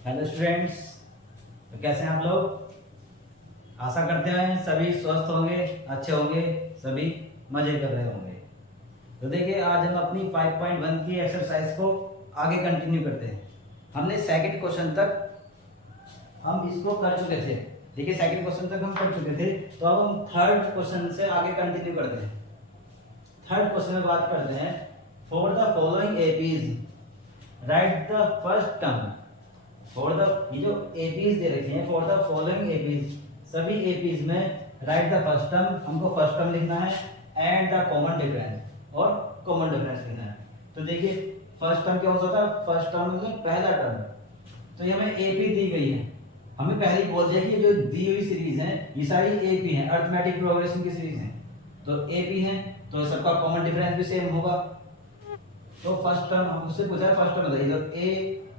Hello students, तो कैसे हैं आप लोग। आशा करते हैं सभी स्वस्थ होंगे, अच्छे होंगे, सभी मजे कर रहे होंगे। तो देखिए आज हम अपनी 5.1 की एक्सरसाइज को आगे कंटिन्यू करते हैं। हमने सेकंड क्वेश्चन तक हम इसको कर चुके थे। देखिए सेकंड क्वेश्चन तक हम कर चुके थे, तो अब हम थर्ड क्वेश्चन से आगे कंटिन्यू करते हैं। थर्ड क्वेश्चन में बात करते हैं, for the following APs right the first term. For the, ये जो एपीज दे रखे हैं, फॉर द फॉलोइंग एपीज, सभी एपीज में राइट द फर्स्ट टर्म, हमको फर्स्ट टर्म लिखना है एंड द कॉमन डिफरेंस, और कॉमन डिफरेंस लिखना है। तो देखिए फर्स्ट टर्म क्या होता है, फर्स्ट टर्म मतलब पहला टर्म। तो ये हमें एपी दी गई है, हमें पहले ही बोल दिया कि जो दी हुई सीरीज है ये सारी एपी है, अरिथमेटिक प्रोग्रेशन की सीरीज है। तो एपी है तो सबका कॉमन डिफरेंस भी सेम होगा। तो फर्स्ट टर्म हमसे पूछा है, फर्स्ट टर्म बताइए। तो ए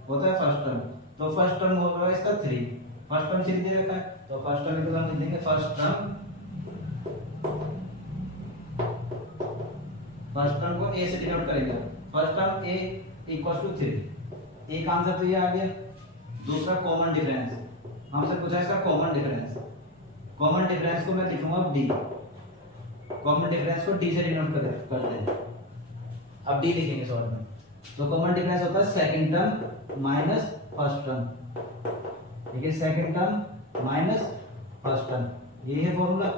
होता है फर्स्ट टर्म, तो फर्स्ट टर्म होगा इसका 3। फर्स्ट टर्म 3 दे रखा है, तो फर्स्ट टर्म को हम लिख देंगे फर्स्ट टर्म को ए से डिनोट करेंगे। First term A equal to 3। एक आंसर तो ये आ गया। दूसरा कॉमन डिफरेंस, हमसे पूछा है इसका कॉमन डिफरेंस। कॉमन डिफरेंस को मैं लिखूंगा डी। कॉमन डिफरेंस को डी से डिनोट कर देंगे। अब डी लिखेंगे शॉर्ट में। तो कॉमन डिफरेंस होता है second term minus first term. देखिए second term minus first term, ये है फॉर्मूला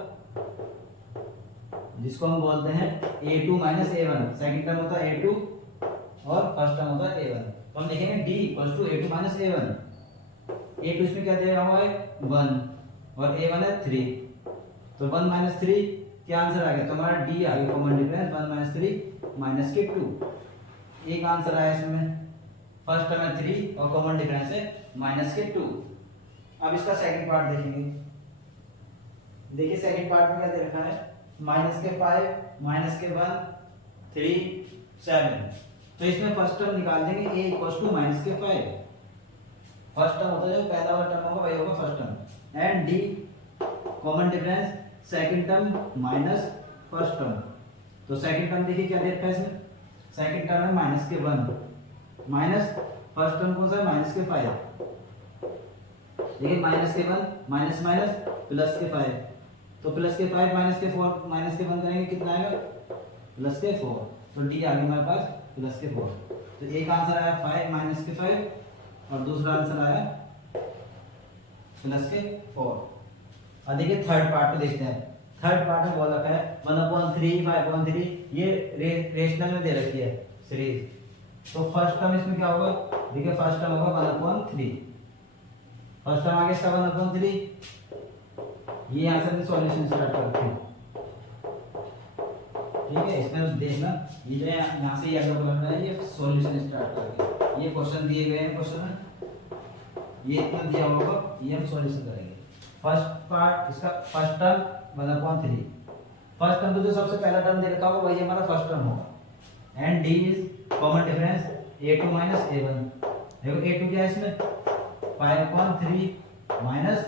जिसको हम बोलते हैं a2 minus a1। Second term होता है a2 और फर्स्ट टर्म होता है a1। तो हम लिखेंगे d equals to a2 minus a1। a2 इसमें क्या दिया हुआ है 1 और a1 है 3। तो 1 माइनस 3 क्या आंसर आ गया, तो हमारा d आ गया कॉमन डिफरेंस 1 माइनस 3 माइनस के 2। एक आंसर आया इसमें, फर्स्ट टर्म है 3 और कॉमन डिफरेंस है माइनस के 2। अब इसका सेकंड पार्ट देखेंगे। देखिए सेकंड पार्ट में क्या दे रखा है, माइनस के 5 माइनस के 1 3 7। तो इसमें फर्स्ट टर्म निकाल देंगे a इक्वल्स टू माइनस के 5। फर्स्ट टर्म होता है जो पहला वाला टर्म होगा वही होगा first term, and d common difference second term minus first term. तो सेकंड टर्म देखिए क्या दे रखा है इसमें, सेकंड टर्म है माइनस के 1 माइनस फर्स्ट टर्म कौन सा है माइनस के 5। देखिए माइनस के 1 माइनस माइनस प्लस के 5। तो प्लस के 5 माइनस के 4 माइनस के 1 करेंगे कितना आएगा प्लस के 4। तो डी आ गया हमारे पास प्लस के 4। तो एक आंसर आया 5 माइनस के 5 और दूसरा आंसर आया प्लस के 4। अब देखिए थर्ड पार्ट को देखते हैं। थर्ड पार्ट में बोल रखा है 1/3 5/3, ये रेशनल में दे रखी है सीरीज। तो फर्स्ट टर्म इसमें क्या होगा, देखिए फर्स्ट टर्म होगा 1/3। फर्स्ट टर्म आ गया इसका 1/3। ये यहां से सॉल्यूशन स्टार्ट करते हैं, ठीक है। इसमें देखना ये जो यहां से येलो कलर में है, ये सॉल्यूशन स्टार्ट करके ये क्वेश्चन दिए गए हैं। क्वेश्चन में ये इतना दिया होगा, ये हम सॉल्यूशन करेंगे। फर्स्ट पार्ट इसका फर्स्ट टर्म 1/3। फर्स्ट टर्म तो जो सबसे पहला टर्म दे रखा होगा वही हमारा फर्स्ट टर्म होगा। And D is common difference a2 minus a1। देखो a2 क्या है इसमें 5/3 माइनस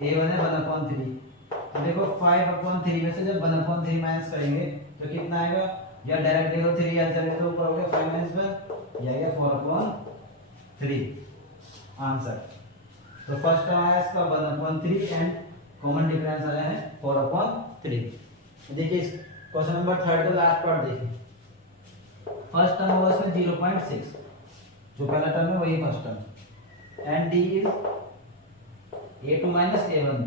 a1 है 1/3। तो देखो 5/3 में से जब 1/3 माइनस करेंगे तो कितना आएगा, या डायरेक्ट देखो 3 आंसर है तो ऊपर हो गया 5 माइनस 1, ये आएगा 4/3 आंसर। तो फर्स्ट टर्म आया इसका 1/3 एंड कॉमन डिफरेंस आया है 4/3। देखिए इस क्वेश्चन नंबर थर्ड का लास्ट पार्ट देखिए। फर्स्ट टर्म होगा इसमें 0.6, जो पहला टर्म है वही first term. And D is a2 minus a1,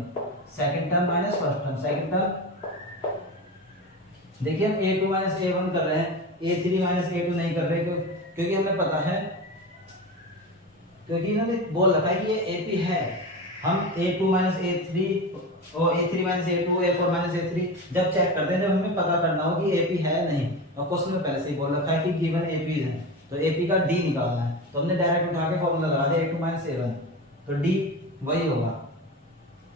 second term minus first term. Second term देखिए हम a2 माइनस a1 कर रहे हैं, a3 माइनस a2 नहीं कर रहे, क्योंकि हमें पता है, क्योंकि इन्होंने बोल रखा है कि ये AP है। हम a2 माइनस a3 और a3 minus a2 a4 minus a3 जब चेक करते हैं, जब हमें पता करना हो कि AP है नहीं, और क्वेश्चन में पहले से ही बोल रखा है कि गिवन AP है, तो AP का D निकालना है। तो हमने डायरेक्ट उठा के फॉर्मूला लगा दिया a2 माइनस a1, तो D वही होगा,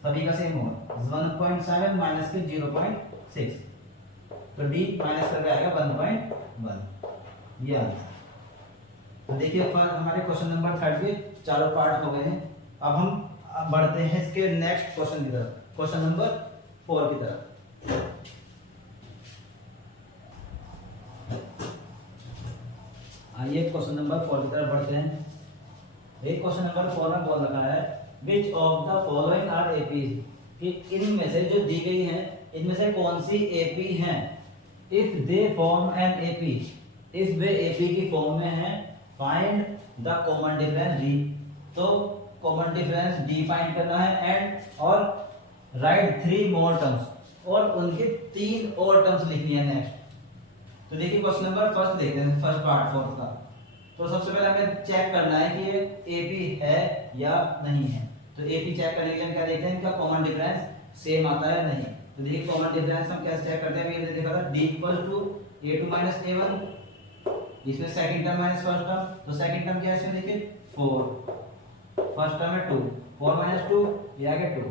सभी का सेम होगा 1.7 माइनस के 0.6। तो D माइनस करके आएगा 1.1, ये आंसर। तो देखिए हमारे क्वेश्चन नंबर थर्ड के चारों पार्ट हो गए हैं। अब हम बढ़ते हैं इसके नेक्स्ट क्वेश्चन की तरफ, क्वेश्चन नंबर 4 की तरफ। आइए क्वेश्चन नंबर 4 की तरफ बढ़ते हैं। एक क्वेश्चन नंबर 4 में बोल रखा है which of the following are APs, कि इनमें से जो दी गई है इनमें से कौन सी एपी हैं। If they form an AP, if way AP की फॉर्म में हैं, find the common difference D, तो कॉमन डिफरेंस डी फाइंड करना है एंड और राइट 3 मोर टर्म्स, और उनके 3 और टर्म्स लिखनी है नेक्स्ट। तो देखिए क्वेश्चन नंबर फर्स्ट देखते हैं, फर्स्ट पार्ट फोर्थ का। तो सबसे पहले हमें चेक करना है कि ये एपी है या नहीं है। तो एपी चेक करने के लिए हम क्या देखते हैं, इनका कॉमन डिफरेंस सेम आता है नहीं। तो देखिए कॉमन डिफरेंस हम कैसे चेक करते हैं, हमने देखा था d = a2 - a1, इसमें second term minus first term, तो सेकंड टर्म क्या है इसमें देखिए 4, फर्स्ट टर्म है 2, 4 - 2 ये आ गया 2,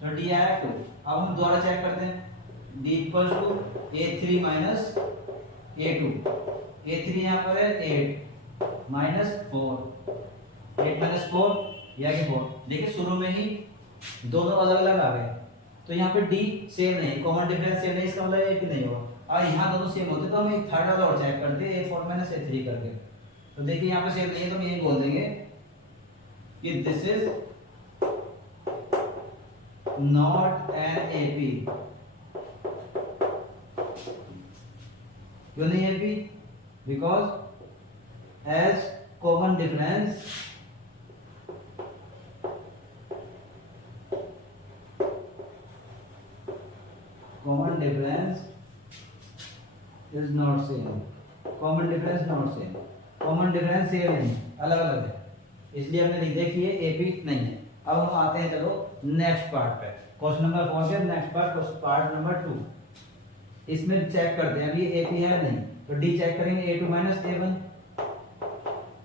तो d आया 2। अब हम दोबारा चेक करते हैं, d = a3 - a2, a3 यहाँ पर है 8 -4, 8 - 4 ये आ गया 4। देखिए शुरू में ही दोनों अलग अलग आ गए, तो यहाँ पे d सेम नहीं, कॉमन डिफरेंस सेम नहीं, इसका मतलब ये कि नहीं होगा। और यहाँ दोनों सेम होते तो हम एक थर्ड वाला और चेक करते हैं a4 - a3 करके। तो देखिए यहाँ पे सेम नहीं है तो हम ये बोल देंगे कि this is not an AP. क्यों नहीं AP? Because as common difference is not same, common difference not same, common difference same नहीं, अलग अलग है, इसलिए हमने लिख दिया कि ये एपी नहीं है। अब हम आते हैं चलो नेक्स्ट पार्ट पे, क्वेश्चन नंबर 4 के नेक्स्ट पार्ट नंबर 2। इसमें चेक करते हैं अभी एपी है नहीं, तो डी चेक करेंगे a2 - a1,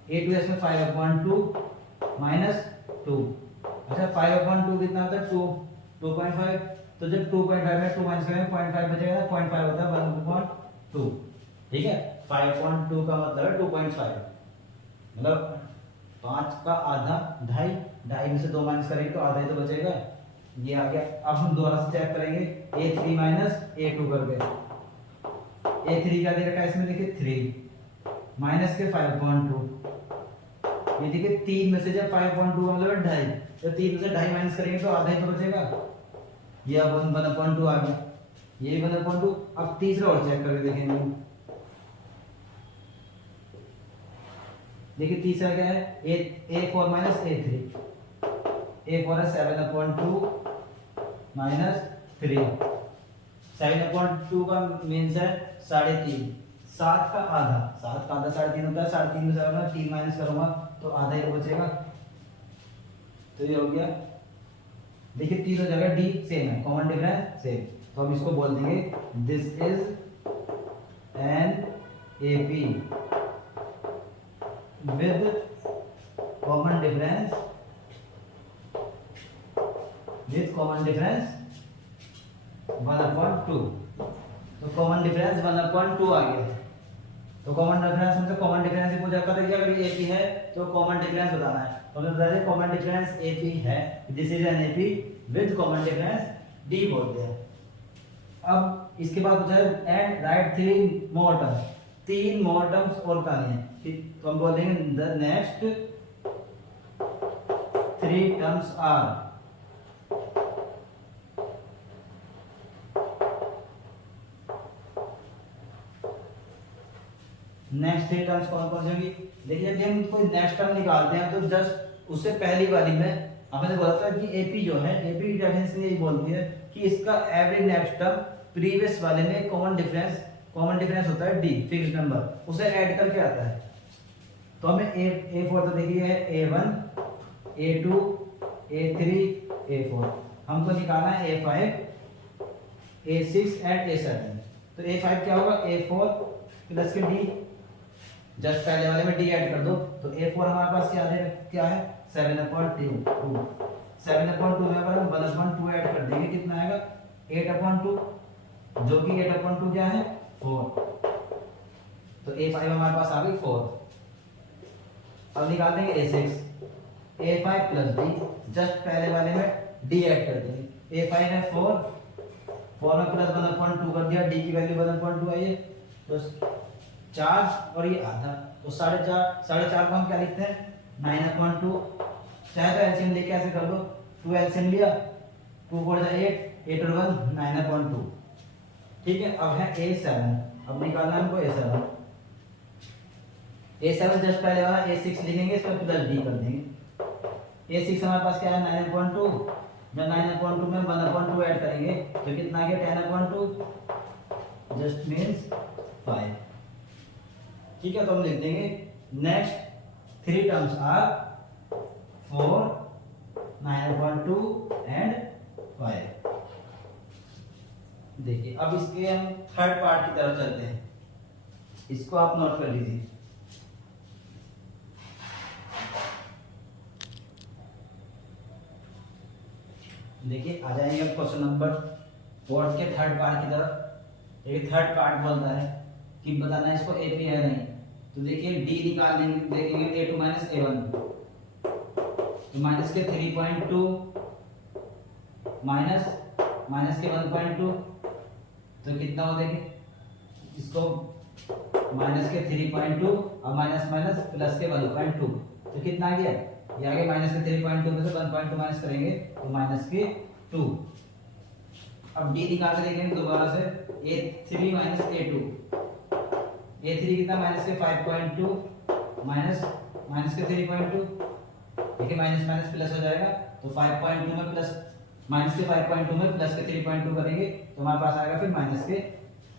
a2 इसमें 5/2 - 2। अच्छा 5/2 कितना होता है 2, 2.5, तो जब 2.5 में 2 माइनस करेंगे 0.5 बचेगा, 0.5 होता है 1/2, ठीक है। 5/2 का मतलब है 2.5, मतलब 5 का आधा 2.5, 2.5 में से 2 माइनस करेंगे तो आधा ही तो बचेगा, ये आ गया। अब हम दोबारा से चेक करेंगे a3 - a2 करके, a3 क्या दे रखा है इसमें देखिए 3 माइनस के 5/2, ये देखिए 3 में से जब 5/2 मतलब 2.5, तो 3 में से 2.5 माइनस करेंगे तो आधा ही तो बचेगा, ये अब 1/2 आ गया, ये 1/2। अब तीसरा और चेक करके देखेंगे, देखिए तीसरा क्या है a4 - a3, a4 है 7/2 - 3, 7/2 का मीन्स है 3.5, 7 का आधा, 7 का आधा 3.5 होता है, 3.5 में से 3 माइनस करूंगा तो आधा ही बचेगा, तो ये हो गया। देखिए तीसरा जगह डी सेम है, कॉमन डिफरेंस सेम, तो हम इसको बोल देंगे this is an AP with common difference, with common difference 1/2, तो कॉमन डिफरेंस 1/2 आ गया। तो कॉमन डिफरेंस हमसे कॉमन डिफरेंस ही पूछा था कि अगर ये एपी है तो कॉमन डिफरेंस बताना है, तो हमें बता दें कॉमन डिफरेंस एपी है, this is an AP with common difference D बोल दिया। अब इसके बाद पूछा है and write 3 more terms, 3 more terms और बतानी है, तो हम बोलेंगे the next 3 terms are, next 3 terms कौन कौन से होंगी। देखिए जब हम कोई नेक्स्ट टर्म निकालते हैं तो जस्ट उससे पहली वाली में हमने बोला था कि एपी जो है, एपी की डेफिनेशन यही बोलती है कि इसका एवरी नेक्स्ट टर्म प्रीवियस वाले में कॉमन डिफरेंस होता है डी, फिक्स्ड नंबर, उसे ऐड करके आता है। तो हमें a4 तो देखिए है a1, a2, a3, a4, हमको निकालना है a5, a6 एंड a7। तो a5 क्या होगा a4 प्लस के d, जस्ट पहले वाले में d ऐड कर दो, तो a4 हमारे पास क्या है 7/2, 7/2 में अगर हम 1/2 ऐड कर देंगे कितना आएगा 8/2, जो कि 8/2 क्या है 4, तो a5 हमारे पास आ गई 4। अब निकाल देंगे a6, a5 plus d, just पहले वाले में d ऐड कर देंगे, a5 है 4 में प्लस 1/2 कर दिया, d की वैल्यू 1/2 आई है, तो 4 और ये आधा, तो 4.5 को हम क्या लिखते हैं 9/2, चाहे तो एलसीएम लेके ऐसे कर दो, 2 एलसीएम लिया, 2 4 जा 8, 8 और 1 9/2। ठीक है, अब है A7, अब निकालना है हमको A7। A7 जस्ट पहले वाला A6 लिखेंगे, इस पर प्लस D कर देंगे। A6 हमारे पास क्या है 9/2, जब 9/2 में 1/2 ऐड करेंगे तो कितना आ गया 10/2, जस्ट मीन्स 5। ठीक है, तो हम लिख देंगे नेक्स्ट 3 टर्म्स आर 4, 9/2 एंड 5। देखिए अब इसके हम थर्ड पार्ट की तरफ चलते हैं, इसको आप नोट कर लीजिए। देखिए आ जाएंगे अब क्वेश्चन नंबर 4 के थर्ड पार्ट की तरफ। एक थर्ड पार्ट बोलता है कि बताना है इसको एपी है नहीं, तो देखिए डी निकाल लेंगे, देखेंगे a2 माइनस a1, तो माइनस के 3.2 माइनस के 1.2, तो कितना हो देंगे इसको माइनस के 3.2 और माइनस माइनस प्लस के 1.2, तो कितना आ गया ये आगे माइनस के 3.2 में से 1.2 माइनस करेंगे तो माइनस के 2। अब डी निकाल के देखेंगे दोबारा से a3 माइनस a2, a3 कितना माइनस के 5.2 माइनस के 3.2, देखिए माइनस माइनस प्लस हो जाएगा, तो 5.2 में प्लस माइनस के 5.2 में प्लस के 3.2 करेंगे तो हमारे पास आएगा फिर माइनस के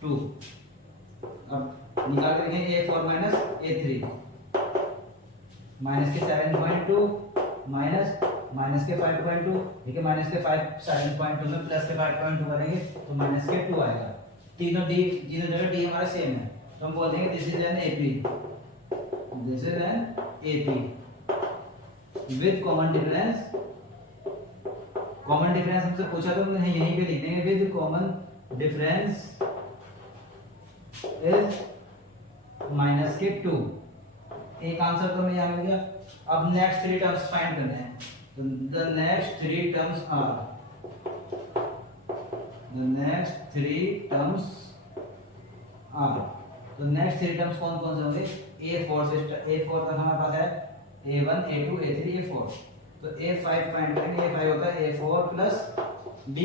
2। अब निकाल के देखेंगे a4 माइनस a3, माइनस के 7.2 माइनस के 5.2, देखिए माइनस के 7.2 में प्लस के 5.2 करेंगे तो माइनस के 2 आएगा। तीनों जगह डी हमारा सेम है, तो हम बोल देंगे this is an AP, this is an AP with common difference. Common difference हमसे पूछा तो हमने यहीं पे लिख देंगे with common difference is minus के 2। एक आंसर तो हमें यहाँ मिल गया। अब नेक्स्ट 3 टर्म्स फाइंड करने हैं, तो द नेक्स्ट 3 टर्म्स आर, तो नेक्स्ट 3 टर्म्स कौन कौन से होंगे, A4 तक हमारे पास है A1 A2 A3 A4, तो A5 फाइंड करेंगे। A5 होता है A4 प्लस D,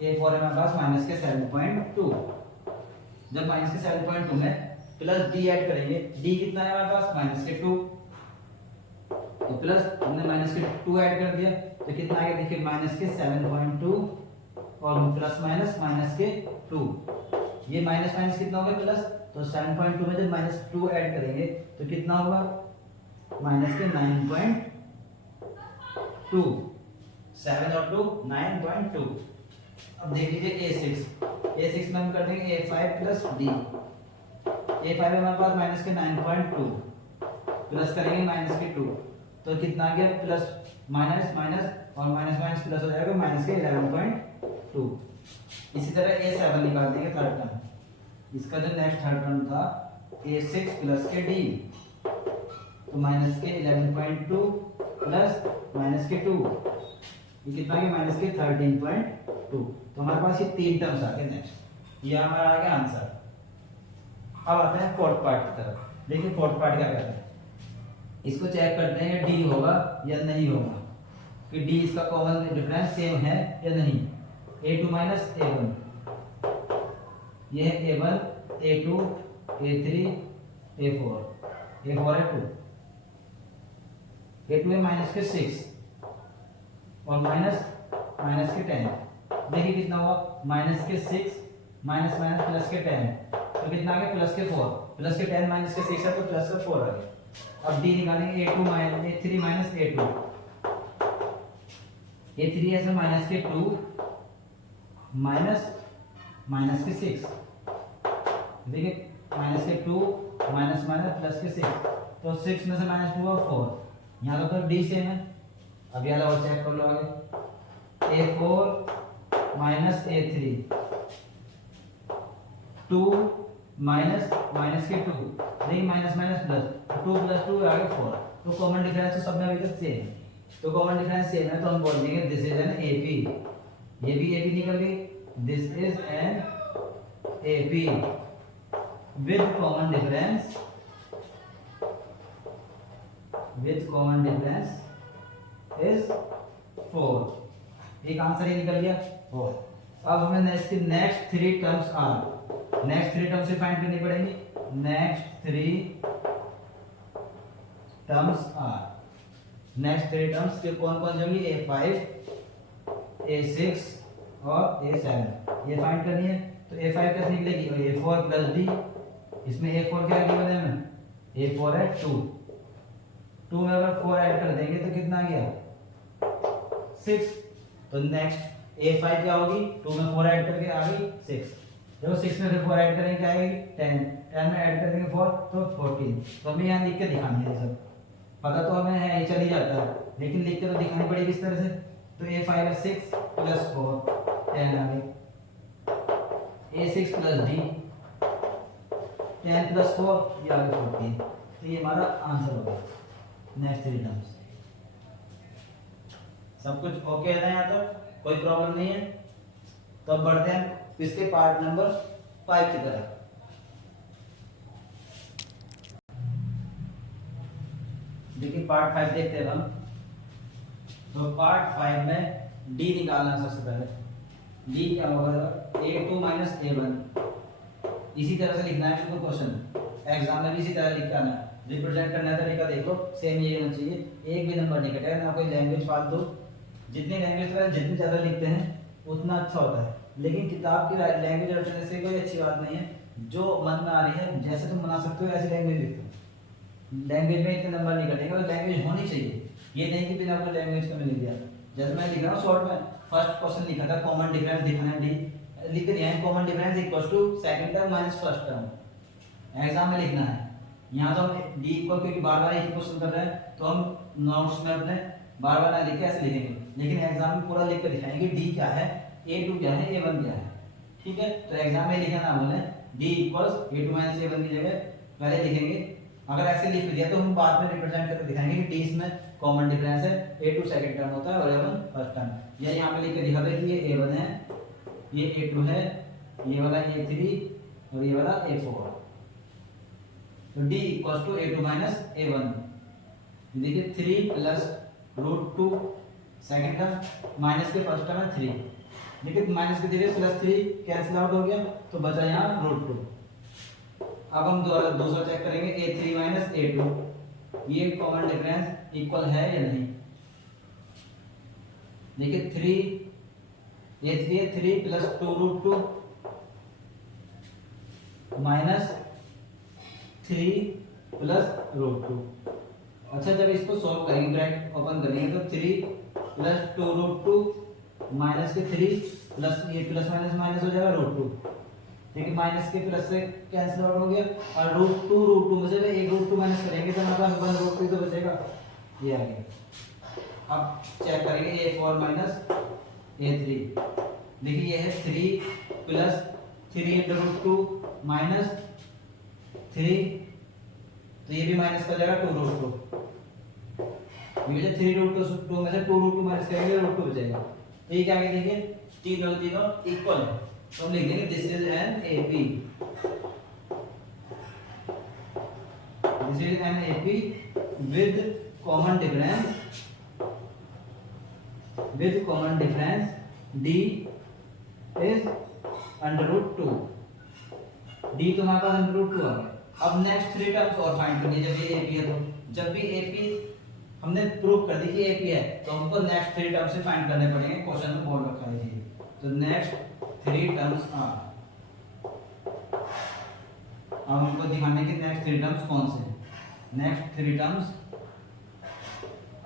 A4 है हमारे पास माइनस के 7.2, जब माइनस के 7.2 में प्लस D ऐड करेंगे, D कितना है हमारे पास माइनस के 2, तो प्लस हमने माइनस के 2 ऐड कर दिया तो कितना आ गया, देखिए माइनस के 7.2 और प्लस माइनस माइनस के 2, ये माइनस माइनस कितना होगा प्लस, तो 7.2 में जब माइनस 2 ऐड करेंगे तो कितना होगा माइनस के 9.2, 7 और 2 9.2। अब देख लीजिए A6 में हम कर देंगे A5 प्लस D, A5 हमारे पास माइनस के 9.2 प्लस करेंगे माइनस के 2, तो कितना आ गया प्लस माइनस माइनस और माइनस माइनस प्लस हो जाएगा माइनस के 11.2। इसी तरह A7 निकाल देंगे थर्ड टर्म, इसका जो नेक्स्ट थर्ड टर्म था A6 प्लस के D, तो माइनस के 11.2 प्लस माइनस के 2, ये कितना आ गया माइनस के 13.2। तो हमारे पास ये 3 टर्म्स आ गए नेक्स्ट, ये हमारा आ गया आंसर। अब आते हैं फोर्थ पार्ट की तरफ। देखिए फोर्थ पार्ट क्या कहते हैं, इसको चेक करते हैं डी होगा या नहीं होगा, कि डी इसका कॉमन डिफरेंस सेम है या नहीं। a2 माइनस a1, ये है a1 a2 a3 a4 है 2, a2 है माइनस के 6 और माइनस के 10, देखिए कितना हुआ माइनस के 6 माइनस माइनस प्लस के 10, तो कितना आ गया प्लस के 4, प्लस के 10 माइनस के 6 है तो प्लस का 4 आ गया। अब डी निकालेंगे a2 minus a3 minus a2, a3 है माइनस के 2 माइनस के 6, देखिए माइनस के 2 माइनस माइनस प्लस के 6, तो 6 में से माइनस 2 और 4, यहाँ तो डी सेम है। अब ये और चेक कर लो आगे, a4 माइनस a3, 2 माइनस के 2, देखिए माइनस माइनस प्लस, 2 प्लस 2 आगे 4, तो कॉमन डिफरेंस तो सब में अभी तक सेम, तो कॉमन डिफरेंस सेम है तो हम बोल देंगे दिस इज एन एपी, ये भी एपी निकल गई, this is an AP with common difference with common difference is 4। एक आंसर ही निकल गया 4। अब हमें इसकी next 3 terms are, next 3 terms से फाइंड करनी पड़ेंगी। Next 3 terms are, next 3 terms के कौन कौन होंगी, A5 A6 और A7, ये फाइंड करनी है। तो A5 कैसे निकलेगी, A4 प्लस D, इसमें A4 क्या गिवन है हमें, A4 है 2 में अगर 4 ऐड कर देंगे तो कितना आ गया 6। तो नेक्स्ट A5 क्या होगी, 2 में 4 ऐड करके आ गई 6। देखो 6 में फिर 4 ऐड करेंगे क्या आएगी 10 में ऐड कर देंगे 4 तो 14। तो हमें यहाँ लिख के दिखानी है, सब पता तो हमें है, ये चल ही जाता है, लेकिन लिख के तो दिखानी पड़ेगी इस तरह से। तो A5 है 6 प्लस 4 10 आ गई, A6 प्लस D 10 प्लस 4 ये आ गया 14। तो ये हमारा आंसर होगा नेक्स्ट 3 टर्म्स। सब कुछ ओके है ना, यहाँ तक कोई प्रॉब्लम नहीं है। तो अब बढ़ते हैं इसके पार्ट नंबर 5 की तरफ। देखिए पार्ट 5 देखते हैं हम। तो पार्ट 5 में डी निकालना सबसे पहले। डी क्या होगा, A2 माइनस A1। इसी तरह से लिखना है बिल्कुल क्वेश्चन, एग्जाम में भी इसी तरह लिख के आना है। रिप्रेजेंट करने का तरीका देखो सेम ये होना चाहिए, एक भी नंबर नहीं कटेगा ना, कोई लैंग्वेज फालतू। जितनी लैंग्वेज का जितनी ज़्यादा लिखते हैं उतना अच्छा होता है, लेकिन किताब की लैंग्वेज रटने से कोई अच्छी बात नहीं है। जो मन में आ रही है, जैसे तुम बना सकते हो ऐसी लैंग्वेज लिखो, लैंग्वेज में इतने नंबर नहीं कटेंगे। और लैंग्वेज होनी चाहिए, ये नहीं कि बिना कोई लैंग्वेज का मैं लिख दिया। जैसे मैं लिख रहा हूँ शॉर्ट में, फर्स्ट क्वेश्चन लिखा था कॉमन डिफरेंस दिखाना है, डी लिख दिया है, common difference equal to second term minus first term. Exam में लिखना है। यहाँ तो हम डी इक्वल, क्योंकि बार बार एक ही क्वेश्चन कर रहे हैं तो हम नोट्स में अपने बार बार ना लिख के ऐसे लिखेंगे, लेकिन एग्जाम में पूरा लिख कर दिखाएंगे डी क्या है, A2 क्या है, A1 क्या है। ठीक है, तो एग्जाम में लिखा ना बोले D equals A2 minus A1 की जगह पहले लिखेंगे। अगर ऐसे लिख दिया तो हम बाद में रिप्रेजेंट करके दिखाएंगे कि डी इसमें कॉमन डिफरेंस है, A2 सेकंड टर्म होता है और A1 फर्स्ट टर्म। यानी यहाँ पे लिख के दिखा दो कि ये A1 है, ये A2 है, ये वाला A3 और ये वाला A4। तो d equals to A2 minus A1। देखिए 3 plus root 2 second term minus के फर्स्ट टर्म है 3। देखिए माइनस के 3 प्लस 3 कैंसिल आउट हो गया तो बचा यहाँ रूट 2। अब हम दूसरा चेक करेंगे A3 माइनस A2, ये कॉमन डिफरेंस इक्वल है या नहीं। देखिए 3 plus 2 root 2 minus 3 plus root 2। अच्छा, जब इसको सॉल्व करेंगे ब्रैकेट ओपन करेंगे तो 3 प्लस 2 रूट 2 माइनस के 3 प्लस ये प्लस माइनस माइनस हो जाएगा रूट 2। देखिए माइनस के प्लस से कैंसिल आउट हो गया और रूट 2 में से एक रूट 2 माइनस करेंगे तो हमारे पास 1 रूट 2 तो बचेगा, ये आ गया। अब चेक करेंगे A4 माइनस A3। देखिए ये है 3 प्लस 3 रूट 2 माइनस 3, तो ये भी माइनस कर जाएगा 2 रूट 2। ये 3 रूट 2 में से 2 रूट 2 माइनस करेंगे रूट 2 बचेगा। तो ये क्या आगे देखिए तीनों इक्वल है, तो हम लिख देंगे this is N AP, this is N AP with common difference D is √2। D तो हमारे पास √2 आ गया। अब नेक्स्ट 3 टर्म्स और फाइंड करनी है। जब ये AP है तो जब भी AP हमने प्रूव कर दी कि AP है तो हमको नेक्स्ट 3 टर्म्स से फाइंड करने पड़ेंगे। क्वेश्चन में बोल रखा है ये। तो नेक्स्ट 3 टर्म्स आर, अब हमको दिखाने के नेक्स्ट 3 टर्म्स कौन से हैं। नेक्स्ट 3 टर्म्स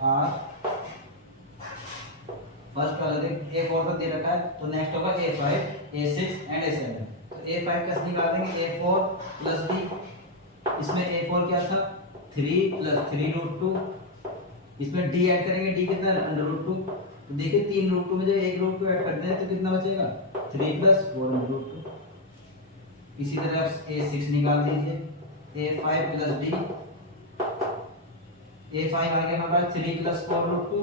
आर, फर्स्ट वाला देख A4 पर दे रखा है तो नेक्स्ट होगा A5 A6 एंड A7। तो A5 कैसे निकाल देंगे, A4 प्लस D, इसमें A4 क्या था 3 प्लस 3 रूट 2, इसमें D ऐड करेंगे, D कितना √2। तो देखिए 3 रूट 2 में जब 1 रूट 2 ऐड करते हैं तो कितना बचेगा 3 प्लस 4 √2। इसी तरह A6 निकाल दीजिए, A5 प्लस D, A5 आ गया हमारे पास 3 प्लस 4 रूट 2,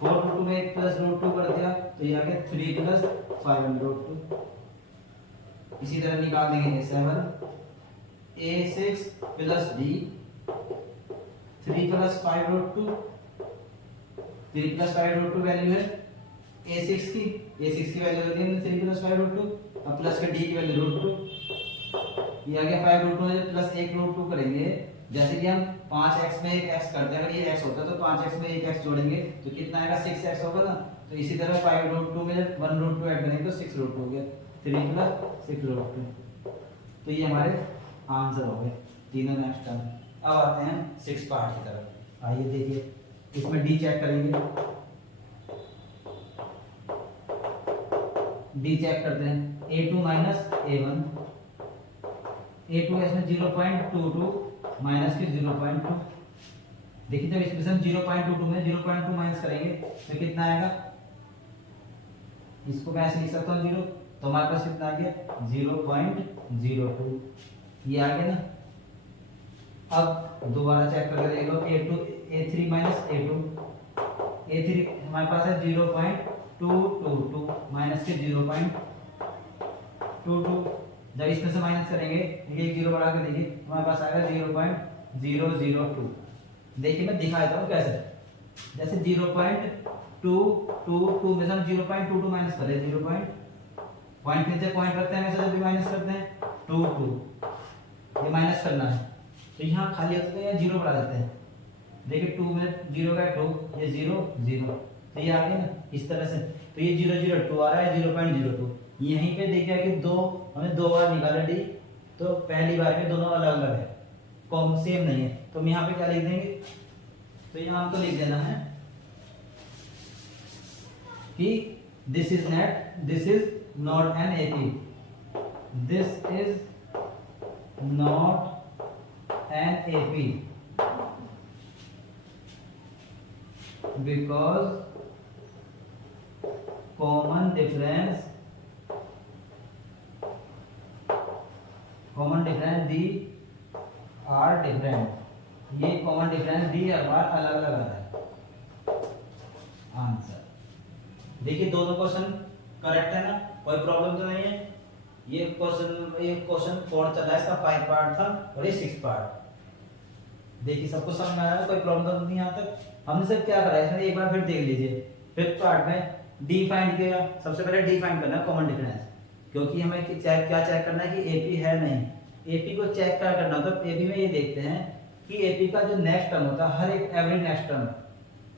4 रूट 2 में 1 प्लस रूट 2 कर दिया तो ये आ गया 3 प्लस 5 रूट 2। इसी तरह निकाल देंगे A7, A6 plus D, 3 plus 5 root 2, 3 plus 5 root 2 value है a6 की, a6 की वैल्यू होती है 3 प्लस 5 रूट 2, अब प्लस के d की वैल्यू रूट 2, ये आ गया 5 रूट 2 में प्लस 1 रूट 2 करेंगे, जैसे कि हम 5x में एक x करते हैं, अगर ये x होता है तो 5x में एक x जोड़ेंगे तो कितना आएगा 6x होगा ना, तो इसी तरह 5 रूट 2 में 1 रूट 2 ऐड करेंगे तो 6 रूट 2 हो गया, 3 प्लस 6 रूट 2, तो ये हमारे आंसर हो गए तीनों नेक्स्ट टर्म। अब आते हैं 6 पार्ट की तरफ, आइए देखिए इसमें d चेक करेंगे, d चेक करते हैं a2 माइनस a1, a2 है इसमें 0.22 माइनस के 0.2, देखिए जब इसमें हम 0.22 में 0.2 माइनस करेंगे तो कितना आएगा, इसको मैं ऐसे लिख सकता हूँ 0, तो हमारे पास कितना आ गया 0.02, ये आ गया ना। अब दोबारा चेक करके देख लो a2 a3 minus a2, a3 हमारे पास है 0.222 माइनस के 0.22, जब इसमें से माइनस करेंगे ये 0 बढ़ा के देखिए हमारे पास आएगा 0.002, देखिए मैं दिखा देता हूँ कैसे, जैसे 0.222 में से हम 0.22 माइनस कर रहे हैं, 0. पॉइंट नीचे पॉइंट रखते हैं हमेशा जब भी माइनस करते हैं 22, ये माइनस करना है तो यहाँ खाली होता है या 0 बढ़ा देते हैं, देखिए 2 में 0 का 2, ये 0 0, तो ये आ गया ना इस तरह से, तो ये 002 आ रहा है 0.02, यहीं पे देखिए कि दो हमें दो बार निकाला डी, तो पहली बार में दोनों अलग अलग है, कॉम सेम नहीं है, तो हम यहाँ पे क्या लिख देंगे, तो यहाँ हमको लिख देना है कि this is not an AP, this is not an AP because common difference D R different, ये कॉमन डिफरेंस डी हर बार अलग अलग आ रहा है। आंसर देखिए दोनों क्वेश्चन करेक्ट है ना, कोई प्रॉब्लम तो नहीं है। ये क्वेश्चन 4 चला है, इसका 5 पार्ट था और ये 6 पार्ट। देखिए सबको समझ में आया, कोई प्रॉब्लम तो नहीं यहाँ तक। हमने सिर्फ क्या करा है इसमें, एक बार फिर देख लीजिए। 5th पार्ट में डी फाइंड किया, सबसे पहले डी फाइंड करना है कॉमन डिफरेंस, क्योंकि हमें क्या चेक करना है कि एपी है नहीं। एपी को चेक क्या करना होता है, एपी में ये देखते हैं कि एपी का जो नेक्स्ट टर्म होता है, हर एक एवरी नेक्स्ट टर्म,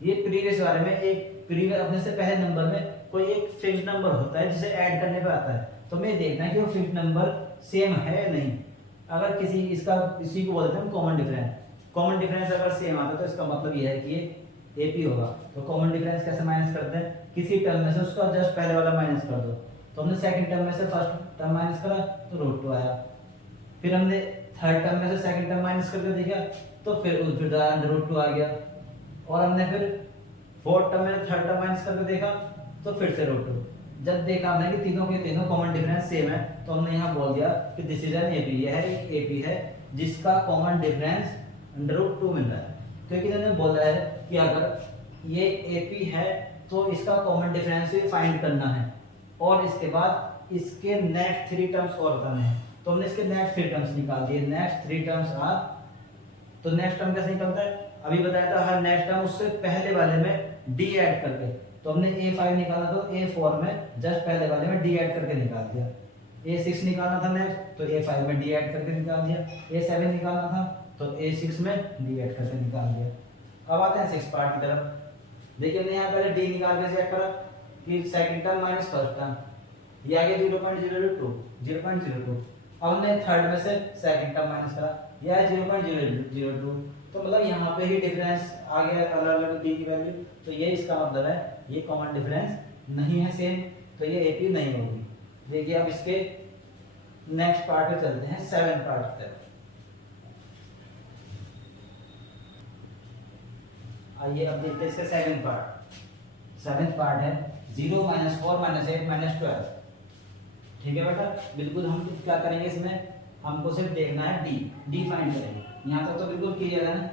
ये प्रीवियस वाले में एक प्रीवियस अपने से पहले नंबर में कोई एक फिक्स्ड नंबर होता है जिसे ऐड करने पे आता है, तो हमें देखना है कि वो फिक्स्ड नंबर सेम है नहीं। अगर इसी को बोलते हैं कॉमन डिफरेंस। कॉमन डिफरेंस अगर सेम आता है तो इसका मतलब ये है कि ये एपी होगा। तो कॉमन डिफरेंस कैसे माइनस करते हैं, किसी टर्म में से उसका जस्ट पहले वाला माइनस कर दो। तो हमने सेकंड टर्म में से फर्स्ट टर्म माइनस करा तो रूट 2 आया, फिर हमने थर्ड टर्म में से सेकंड टर्म माइनस करके देखा तो फिर रूट 2 आ गया, और हमने फिर फोर्थ टर्म में थर्ड टर्म माइनस करके देखा तो फिर से रूट 2। जब देखा हमने कि तीनों के तीनों कॉमन डिफरेंस सेम है तो हमने यहाँ बोल दिया कि दिस इज एन एपी, यह एक एपी है जिसका कॉमन डिफरेंस √2 मिल रहा है। क्योंकि इन्होंने बोला है कि अगर ये एपी है तो इसका कॉमन डिफरेंस भी फाइंड करना है, और इसके बाद इसके नेक्स्ट 3 टर्म्स और बताने हैं। तो हमने इसके नेक्स्ट 3 टर्म्स निकाल दिए। नेक्स्ट 3 टर्म्स आर, तो नेक्स्ट टर्म कैसे निकलता है, अभी बताया था हर नेक्स्ट टर्म उससे पहले वाले में डी ऐड करके। तो हमने a5 निकाला तो a4 में जस्ट पहले वाले में डी ऐड करके निकाल दिया। a6 निकालना था नेक्स्ट तो a5 में डी ऐड करके निकाल दिया। a7 निकालना था तो a6 में डी ऐड करके निकाल दिया। अब आते हैं 6 पार्ट की तरफ। देखिए हमने यहाँ पहले डी निकाल के चेक करा कि second term minus first term, ये आ गया 0.02। अब हमने थर्ड में से सेकंड टर्म माइनस करा, यह है 0.002। तो मतलब यहाँ पे ही डिफरेंस आ गया अलग अलग डी की वैल्यू। तो ये इसका मतलब है ये कॉमन डिफरेंस नहीं है सेम, तो ये एपी नहीं होगी। देखिए अब इसके नेक्स्ट पार्ट पे चलते हैं, 7 पार्ट की तरफ। आइए अब देखते हैं इसका 7th पार्ट है 0 - 4 - 8 - 12। ठीक है बेटा, बिल्कुल हम क्या करेंगे इसमें, हमको सिर्फ देखना है डी फाइंड करेंगे। यहाँ तक तो बिल्कुल क्लियर है ना।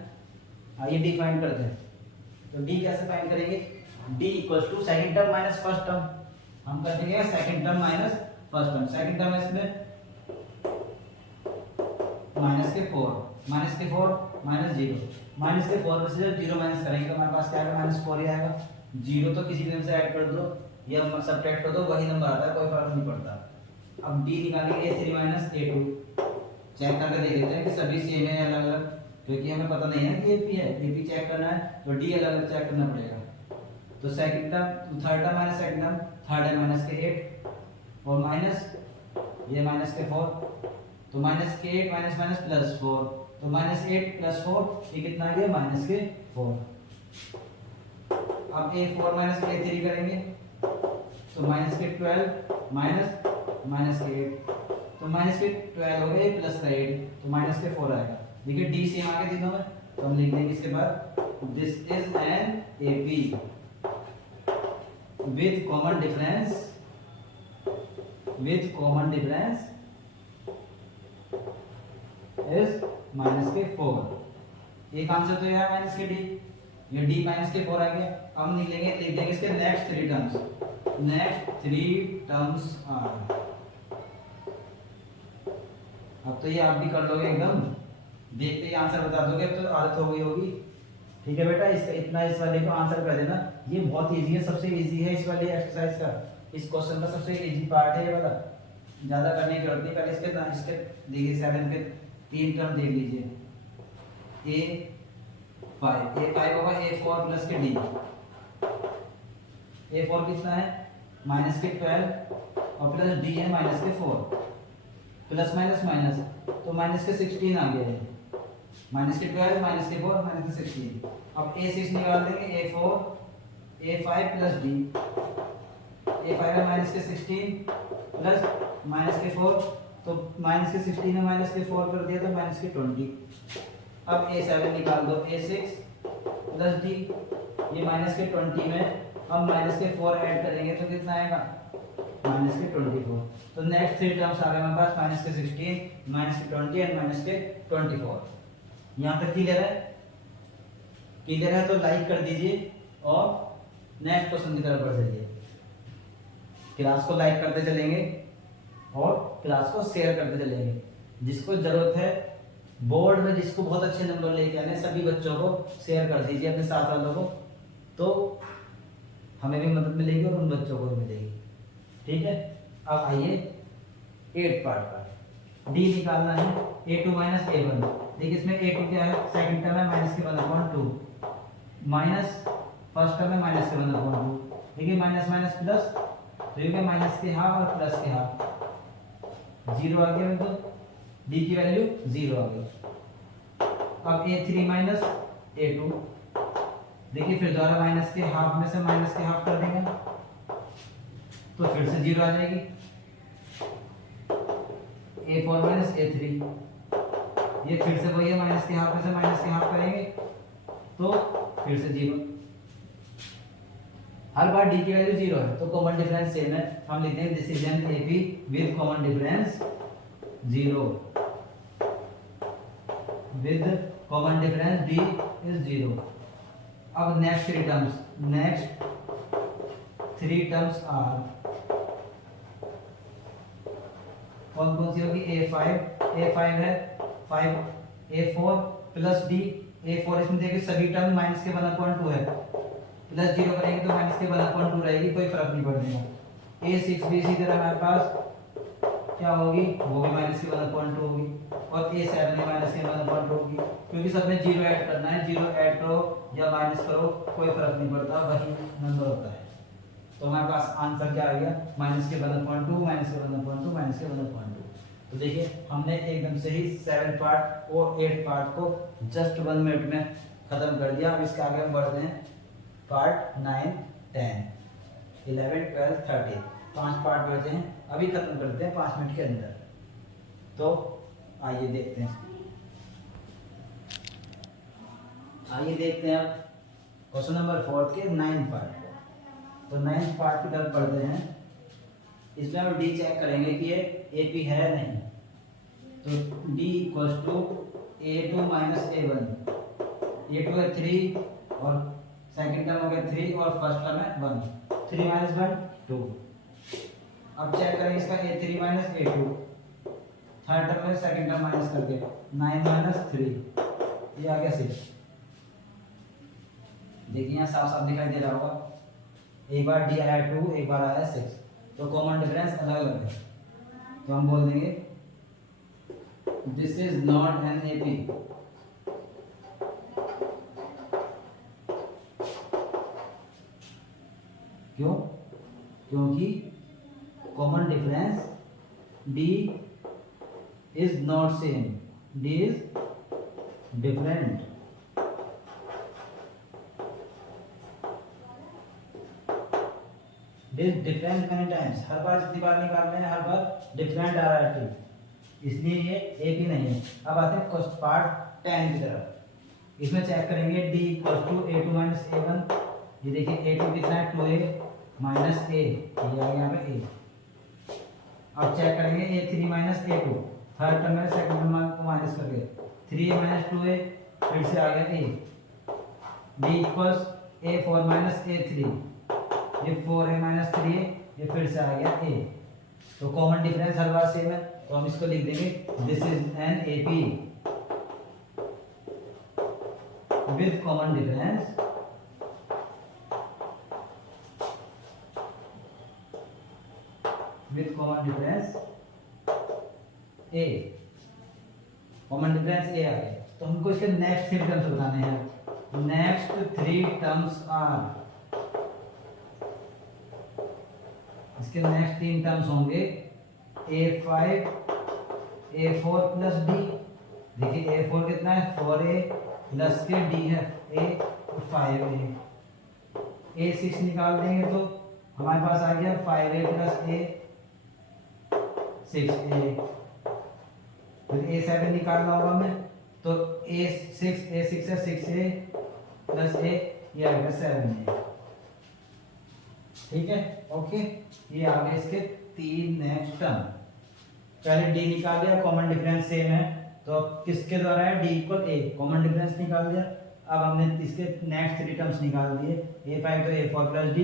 आइए डी फाइंड करते हैं। तो डी कैसे फाइंड करेंगे, D equals to second term minus first term. हम कर देंगे second term minus first term. Second term इसमें -4 माइनस जीरो, माइनस के 4 में से जब जीरो माइनस करेंगे तो हमारे पास क्या आएगा, माइनस 4 ही आएगा। जीरो तो किसी भी नंबर से ऐड कर दो या सब्ट्रैक्ट कर दो, वही नंबर आता है, कोई फर्क नहीं पड़ता। अब डी निकालेंगे a3 माइनस a2, चेक करके देख लेते हैं कि सभी सेम है अलग अलग, क्योंकि हमें पता नहीं है कि AP है, AP चेक करना है तो डी अलग अलग चेक करना पड़ेगा। तो second term third term minus second term, third है माइनस के 8 और माइनस ये माइनस के 4, तो माइनस के 8 माइनस माइनस प्लस 4, तो माइनस 8 प्लस 4 ये कितना आ गया, माइनस के 4। अब a4 माइनस a3 करेंगे तो माइनस के 12 माइनस माइनस के 8, तो माइनस के 12 हो गए प्लस का 8, तो माइनस के 4 आएगा। देखिए डी सेम आ गया तीनों में, तो हम लिख देंगे इसके बाद this is N AP with common difference is minus के 4। एक आंसर तो यह है माइनस के डी, ये डी माइनस के 4 आ गया। अब हम लिख देंगे इसके next 3 terms, next 3 terms are. अब तो ये आप भी कर लोगे एकदम, देखते ही आंसर बता दोगे, अब तो आदत हो गई होगी। ठीक है बेटा, इसका इतना इस वाले को आंसर कर देना, ये बहुत इजी है, सबसे इजी है इस वाले एक्सरसाइज का, इस क्वेश्चन का सबसे इजी पार्ट है ये वाला, ज्यादा करने की जरूरत नहीं। पहले इसके देखिए 7 के 3 टर्म देख लीजिए, a5 होगा a4 प्लस के d, a4 कितना है माइनस के 12 और प्लस d है माइनस के 4, प्लस माइनस माइनस तो माइनस के 16 आ गया है, माइनस के 12 माइनस के 4 माइनस के 16। अब a6 निकाल देंगे, a5 प्लस d, a5 है माइनस के 16 प्लस माइनस के 4, तो माइनस के 16 है माइनस के 4 कर दिया तो माइनस के 20। अब a7 निकाल दो, a6 प्लस d, ये माइनस के 20 में हम माइनस के 4 ऐड करेंगे तो कितना आएगा, माइनस के 24। तो नेक्स्ट 3 टर्म्स आ गए हमारे पास, माइनस के 16 माइनस के 20 एंड माइनस के 24। यहाँ तक क्लियर है? क्लियर है तो लाइक कर दीजिए और नेक्स्ट क्वेश्चन की तरफ बढ़ जाइए। क्लास को लाइक करते चलेंगे और क्लास को शेयर करते चलेंगे। जिसको जरूरत है बोर्ड में, जिसको बहुत अच्छे नंबर लेके आने, सभी बच्चों को शेयर कर दीजिए अपने साथ वालों को, तो हमें भी मदद मिलेगी और उन बच्चों को भी मिलेगी। ठीक है, अब आइए 8 पार्ट पर डी निकालना है, a2 माइनस a1। देखिए इसमें a2 क्या है, सेकंड टर्म है माइनस के 1/2 माइनस फर्स्ट टर्म है माइनस के 1/2। देखिए माइनस माइनस प्लस, तो ये माइनस के हाफ और प्लस के हाफ, 0 आ गया, तो डी की वैल्यू 0 आ गई। अब a3 माइनस a2, देखिए फिर दोबारा माइनस के हाफ में से माइनस के हाफ कर देंगे तो फिर से 0 आ जाएगी। a4 माइनस a3, ये फिर से वही है, माइनस के हाफ में से माइनस के हाफ करेंगे तो फिर से 0। हर बार d की वैल्यू 0 है तो कॉमन डिफरेंस सेम है, हम लिखते हैं this is N AP with common difference 0, with common difference d is 0। अब नेक्स्ट 3 टर्म्स आर कौन कौन सी होगी, a5 है 5, a4 प्लस d, a4 इसमें देखिए सभी टर्म माइनस के 1/2 है, प्लस 0 करेंगे तो माइनस के 1/2 रहेगी, कोई फर्क नहीं पड़ेगा। a6 भी इसी तरह हमारे पास क्या होगी, वो भी माइनस के 1/2 होगी, और a7 भी माइनस के 1/2 होगी, क्योंकि सब में 0 ऐड करना है, 0 ऐड करो या माइनस करो कोई फर्क नहीं पड़ता, वही नंबर होता है। तो हमारे पास आंसर क्या आ गया, माइनस के 1/2 माइनस के 1/2 माइनस के 1/2। तो देखिए हमने एकदम से ही 7 पार्ट और 8 पार्ट को जस्ट 1 मिनट में खत्म कर दिया। अब इसके आगे हम बढ़ते हैं पार्ट 9, 10, 11, 12, 13, 5 पार्ट बचे हैं, अभी खत्म करते हैं 5 मिनट के अंदर। तो आइए देखते हैं अब क्वेश्चन नंबर 4 के 9 पार्ट। तो 9 पार्ट की तरफ बढ़ते हैं। इसमें हम डी चेक करेंगे कि ये AP है नहीं, तो D equals to a2 minus a1, a2 है 3 और सेकंड टर्म हो गया 3 और फर्स्ट टर्म है 1, 3 माइनस 1 2। अब चेक करें इसका a3 minus a2, third term में सेकंड टर्म माइनस करके 9 माइनस 3, ये आ गया 6। देखिए यहाँ साफ साफ दिखाई दे रहा होगा, एक बार डी आया 2, एक बार आया 6, तो कॉमन डिफरेंस अलग अलग है। तो हम बोल देंगे this is not an AP. क्यों? क्योंकि common difference D is not same, D is different। D is different many times, हर बार जितनी बार निकाल रहे हैं हर बार डिफरेंट आ रहा है T, इसलिए ये A भी नहीं है। अब आते हैं पार्ट 10 की तरफ। इसमें चेक करेंगे D equals to A2 minus A1। ये देखिए A2 कितना है 2A माइनस A, ये आ गया यहाँ पे A। अब चेक करेंगे A3 minus A2, third term में सेकंड टर्म को माइनस करके 3A माइनस 2A, फिर से आ गया A। D equals A4 minus A3, ये 4A माइनस 3A, ये फिर से आ गया A। तो कॉमन डिफरेंस हर बार सेम है, तो हम इसको लिख देंगे this is N AP with common difference with common difference A। Common difference A आ गया, तो हमको इसके नेक्स्ट 3 टर्म्स बताने हैं। नेक्स्ट 3 टर्म्स आर, इसके नेक्स्ट 3 टर्म्स होंगे A5 A4 प्लस D। देखिए A4 कितना है 4A प्लस के D है A और 5A। A6 निकाल देंगे तो हमारे पास आ गया 5A प्लस A 6A। फिर A7 निकालना होगा हमें, तो A6 है 6A प्लस A, ये आ गया 7A। ठीक है, ओके। ये आ गए इसके 3 नेक्स्ट टर्म। पहले D निकाल दिया, कॉमन डिफरेंस सेम है, तो अब किसके द्वारा है D equal A, common difference निकाल दिया। अब हमने इसके नेक्स्ट 3 टर्म्स निकाल दिए, A5 तो A4 प्लस D,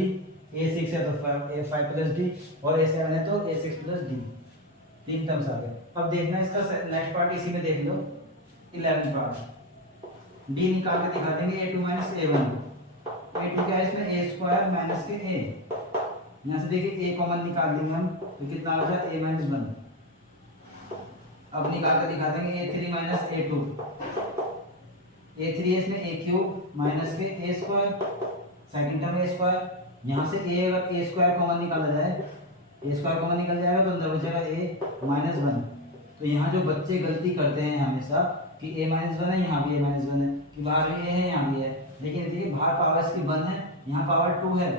A6 है तो A5 प्लस D, और A7 है तो A6 प्लस D। 3 टर्म्स आ गए। अब देखना इसका नेक्स्ट पार्ट इसी में देख लो, 11 पार्ट। D निकाल के दिखा देंगे A2 माइनस A1। A2 क्या है इसमें A स्क्वायर माइनस के A, यहाँ से देखिए A कॉमन निकाल देंगे हम, तो कितना आ जाए A माइनस 1। अब निकाल के दिखा देंगे A3 माइनस A2। A3 है इसमें A क्यूब माइनस के A square, second term A square, यहाँ से A अगर A स्क्वायर कॉमन निकाला जाए, A स्क्वायर कॉमन निकल जाएगा तो अंदर बचेगा A माइनस 1। तो यहाँ जो बच्चे गलती करते हैं हमेशा कि A माइनस 1 है, यहाँ भी A माइनस 1 है, कि बाहर भी A है यहाँ भी है, लेकिन देखिए बाहर पावर इसकी 1 है, यहाँ पावर 2 है,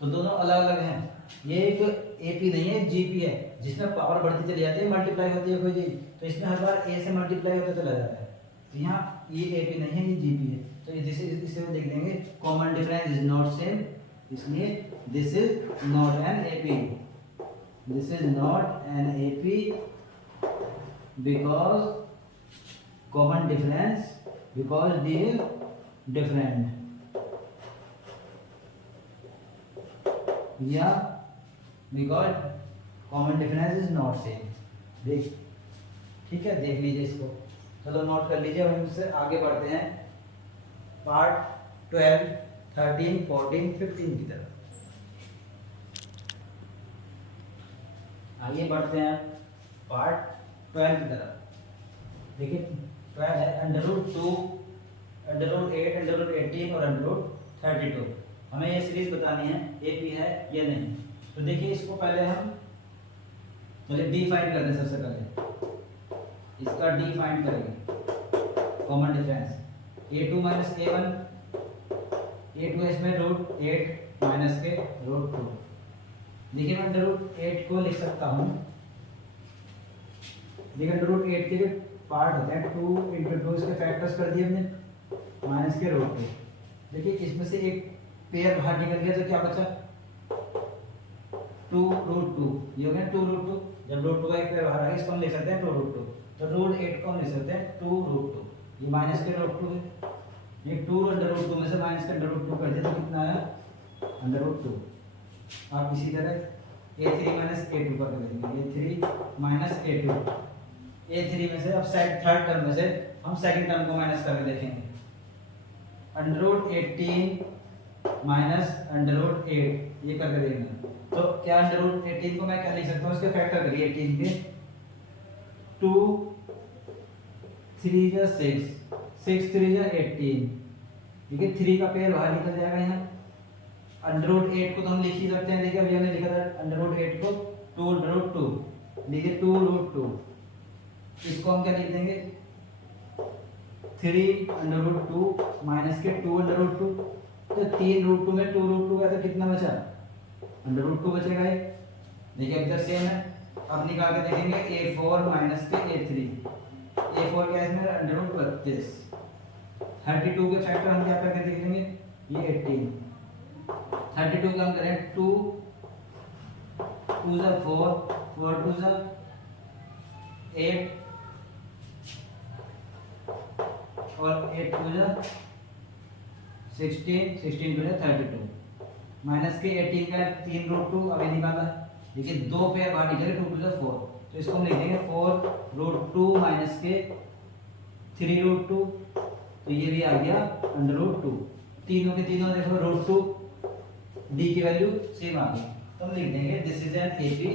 तो दोनों अलग अलग हैं। ये एक AP नहीं है, GP है, जिसमें पावर बढ़ती चली जाती है, मल्टीप्लाई होती है कोई चीज, तो इसमें हर बार A से मल्टीप्लाई होता चला जाता है। तो यहाँ ये AP नहीं है, ये GP है, तो इसे लिख देंगे common difference is not same, इसलिए this is not an AP। This is not an AP because common difference, because D is different, या because common difference is not same। देख, ठीक है, देख लीजिए इसको, चलो नोट कर लीजिए। हम इससे आगे बढ़ते हैं पार्ट 12, 13, 14, 15 की तरफ। आगे बढ़ते हैं पार्ट 12 की तरफ। देखिए 12 है √2, √8, √18 और √32। हमें ये सीरीज बतानी है AP है या नहीं। तो देखिए इसको पहले हम D फाइंड करते हैं। सबसे पहले इसका D फाइंड करेंगे, common difference A2 minus A1, A2 इसमें √8 माइनस के √2। देखिए मैं √8 को लिख सकता हूँ, देखिए √8 के जो पार्ट होते हैं 2 × 2, इसके फैक्टर्स कर दिए हमने माइनस के √2। देखिए इसमें से एक पेयर बाहर निकल गया, तो क्या बचा 2√2, ये हो गया 2√2। जब √2 का एक पेयर बाहर आ गया, इसको हम लिख सकते हैं 2√2, तो √8 को हम लिख सकते हैं 2√2। ये माइनस के √2 है, ये 2 √2 में से माइनस के √2 कर दिया तो कितना आया √2। आप इसी तरह A3 माइनस A2 कर देंगे, A3 माइनस A2। A3 में से अब साइड थर्ड टर्म में से हम सेकंड टर्म को माइनस करके देखेंगे। Under root 18 minus under root 8 ये करके देखेंगे। तो क्या अंडर रूट 18 को मैं क्या लिख सकता हूँ, इसके फैक्टर करिए 18 के 2 3 जा 6 6 3 जा 18, देखिए 3 का पेयर बाहर निकल जाएगा यहाँ। अंडर रूट 8 को तो हम लिख ही सकते हैं, देखिए अभी हमने लिखा था अंडर रूट 8 को 2 अंडर रूट 2, देखिए 2 रूट 2, इसको हम क्या लिख देंगे 3 अंडर रूट 2 माइनस के 2 अंडर रूट 2, तो 3 रूट 2 में 2 रूट 2 का तो कितना बचा अंडर रूट 2 बचेगा ये। देखिए इधर सेम है, अब निकाल के देखेंगे a4 माइनस के a3, a4 क्या है इसमें अंडर रूट 32, 32 के फैक्टर हम क्या करके देख लेंगे ये 18, 32 का हम करें 2 2 जा 4 4 2 जा 8 और 8 2 जा 16 16 2 जा 32 माइनस के 18 का 3 रूट 2 अभी निकाला, देखिए दो पेयर बाहर निकले 2 2 जा 4, तो इसको हम लिख देंगे 4 रूट 2 माइनस के 3 रूट 2, तो ये भी आ गया अंडर रूट 2, तीनों के तीनों देखो रूट 2, डी की वैल्यू सेम आ गई, तो हम लिख देंगे this is an AP,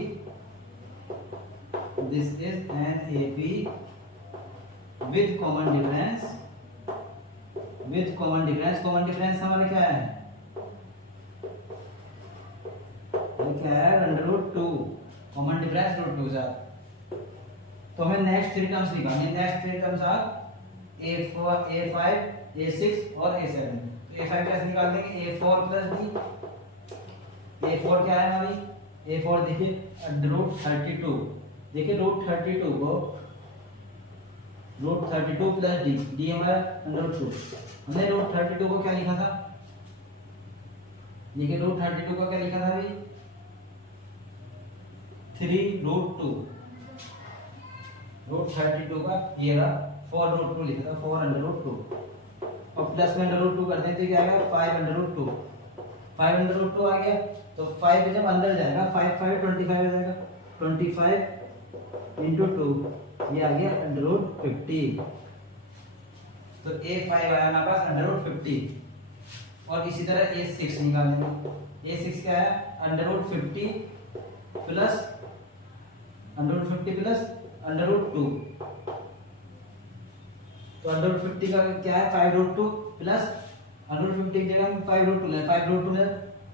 this is an AP with common difference, with common difference, common difference हमारा क्या है, ये क्या है under root 2, common difference root 2 sir. तो हमें नेक्स्ट 3 टर्म्स निकालने, next 3 terms are a4 a5 a6 और a7, तो a5 कैसे निकाल देंगे a4 प्लस d, a4 क्या है हमारी a4 देखिए अंडर रूट 32, देखिए रूट 32 को रूट 32 प्लस डी हमारा अंडर रूट 2, हमने रूट 32 को क्या लिखा था, देखिए रूट 32 को क्या लिखा था भाई 3 रूट 2, रूट 32 का ये रहा 4 रूट 2 लिखा था 4 अंडर रूट 2, और प्लस में अंडर रूट 2 कर दें तो क्या आएगा 5 अंडर रूट 2, 5 अंडर रूट 2 आ गया, तो 5 जब अंदर जाएगा 5 5 25 हो जाएगा, 25 इंटू 2 ये आ गया अंडर रूट 50, तो a5 आया हमारे पास अंडर रूट 50, और इसी तरह a6 निकाल देंगे, a6 क्या है under root 50 plus under root 50 plus under root 2, तो अंडर रूट 50 का क्या है 5 रूट 2 प्लस अंडर रूट 50 की जगह हम 5 रूट 2 लें, 5 रूट 2 में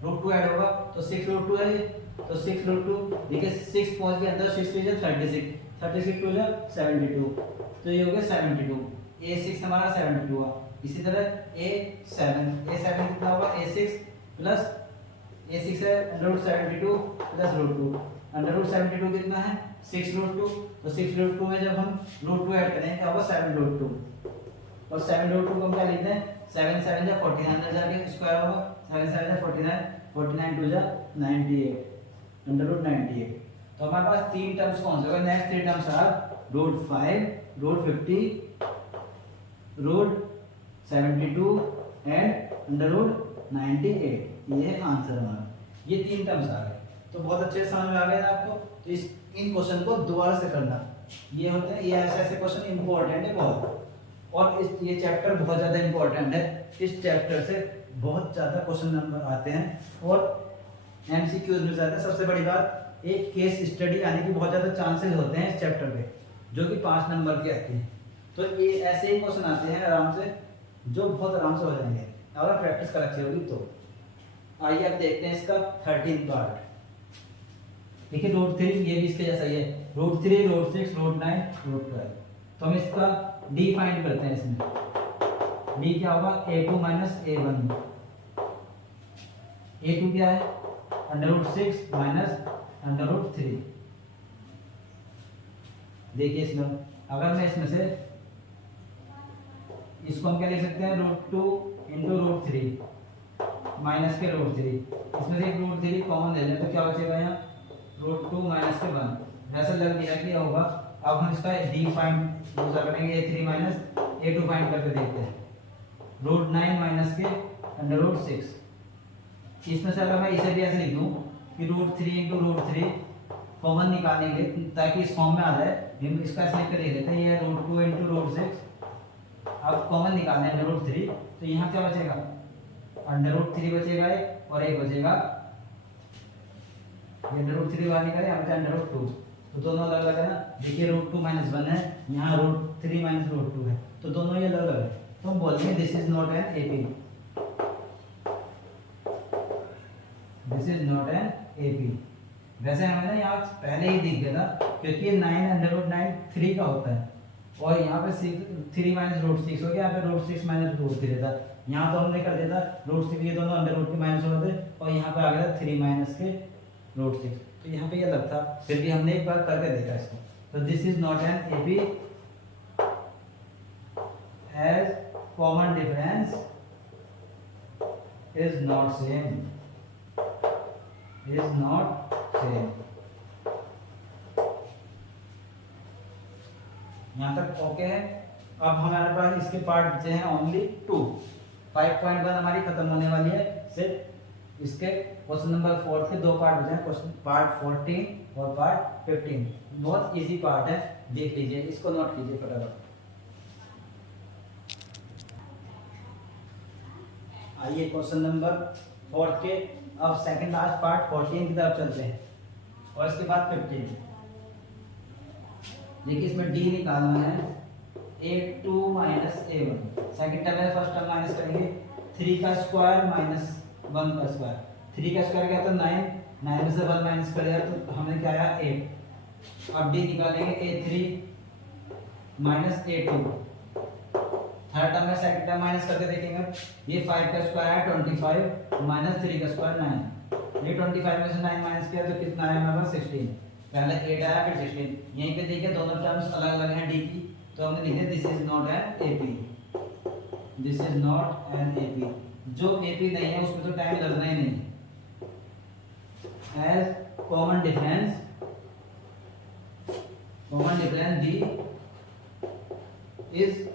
रूट 2 ऐड होगा तो 6 रूट 2 है ये, तो 6 रूट 2 देखिए 6 पहुंच गया अंदर, 6 3 36 36 2 72, तो ये हो गया 72, a6 हमारा 72 हुआ, इसी तरह a7 कितना होगा a6 प्लस a6 है under root 72 plus root 2, under root 72 कितना है 6 रूट 2, तो 6 रूट 2 में जब हम रूट 2 ऐड करेंगे क्या होगा 7 रूट 2, और 7 रूट 2 को हम क्या लिखते हैं 7 7 जा 49 अंदर जाके स्क्वायर होगा, 7 7 जा 49 49 2 जा 98 अंडर रूट 98, तो हमारे पास 3 टर्म्स कौन से होगा, next 3 terms are root 5 root 50 root 72 and under root 98, ये आंसर हमारा, ये 3 टर्म्स आ गए, तो बहुत अच्छे से समझ में आ गया ना आपको, तो इस इन क्वेश्चन को दोबारा से करना, ये होते हैं ये ऐसे ऐसे क्वेश्चन इंपॉर्टेंट है बहुत, और इस ये चैप्टर बहुत ज़्यादा इंपॉर्टेंट है, इस चैप्टर से बहुत ज़्यादा क्वेश्चन नंबर आते हैं और एमसीक्यूज में जाते हैं। सबसे बड़ी बात एक केस स्टडी आने की बहुत ज़्यादा चांसेस होते हैं इस चैप्टर पे, जो कि 5 नंबर के आते हैं, तो ये ऐसे ही क्वेश्चन आते हैं आराम से, जो बहुत आराम से हो जाएंगे अगर प्रैक्टिस कर अच्छी होगी तो। आइए अब देखते हैं इसका 13 पार्ट, देखिए रूट 3 ये भी इसके जैसा ही है, रूट 3 रूट 6 रूट 9 रूट 12, तो हम इसका डी फाइंड करते हैं, इसमें डी क्या होगा a2 माइनस a1, a2 क्या है under root 6 minus under root 3, देखिए इसमें अगर मैं इसमें से इसको हम क्या लिख सकते हैं रूट 2 इंटू रूट 3 माइनस के रूट 3, इसमें से एक रूट 3 कॉमन ले लें तो क्या बचेगा यहाँ रूट 2 माइनस के 1, ऐसा लग गया कि होगा। अब हम इसका डी फाइंड दूसरा करेंगे a3 माइनस a2 फाइंड करके देखते हैं, रूट 9 माइनस के अंडर रूट 6, इसमें से अगर मैं इसे भी ऐसे लिख दूँ कि रूट 3 इंटू रूट 3 कॉमन निकालने के लिए ताकि इस फॉर्म में आ जाए, हम इसका ऐसे लिख कर लिख लेते हैं, ये रूट 2 इंटू रूट 6 अब कॉमन निकालना है √3, तो यहाँ क्या बचेगा, √3 बचेगा एक, और एक बचेगा ये √3 बाहर निकाले, यहाँ बचा √2, तो दोनों अलग अलग है ना। देखिए √2 - 1 है, यहाँ √3 - √2 है, तो दोनों ये अलग अलग है, तो हम बोलेंगे this is not an AP, this is not an AP. वैसे हमें ना यहाँ पहले ही दिख गया था, क्योंकि 9 √9 3 का होता है, और यहाँ पे 3 - √6 हो गया, यहाँ पे √6 - √3 रहता। यहाँ तो हमने कर दिया था √6, ये दोनों अंडर रूट के माइनस होते, और यहाँ पे आ गया था 3 - के √6, तो यहाँ पे ये अलग था, फिर भी हमने एक बार करके देखा इसको। तो this is not an AP as common difference is not same, is not same. यहाँ तक ओके है। अब हमारे पास इसके पार्ट बचे हैं ओनली 2। 5.1 हमारी खत्म होने वाली है, सिर्फ इसके क्वेश्चन नंबर 4 के 2 पार्ट बचे हैं, क्वेश्चन पार्ट 14 और पार्ट 15। बहुत इजी पार्ट है, देख लीजिए, इसको नोट कीजिए फटाफट। आइए क्वेश्चन नंबर 4 के अब सेकंड लास्ट पार्ट 14 की तरफ चलते हैं, और इसके बाद 15। देखिए इसमें डी निकालना है, a2 - a1, सेकंड टर्म है, फर्स्ट टर्म माइनस करेंगे, 3 का स्क्वायर माइनस 1 का स्क्वायर, 3 का स्क्वायर क्या था 9, 9 में से 1 माइनस कर दिया तो हमने क्या आया 8। अब डी निकालेंगे a3 - a2, थर्ड टर्म में सेकंड टर्म माइनस करके देखेंगे, ये 5 का स्क्वायर है 25 माइनस 3 का स्क्वायर 9, ये 25 में से 9 माइनस किया तो कितना आया हमारे पास 16, पहले 8 आया फिर 16। यहीं पे देखिए दोनों टर्म्स अलग अलग हैं डी की, तो हमने लिखे this is not an AP, this is not an AP. जो एपी नहीं है उसमें तो टाइम लगना ही नहीं। As common difference D is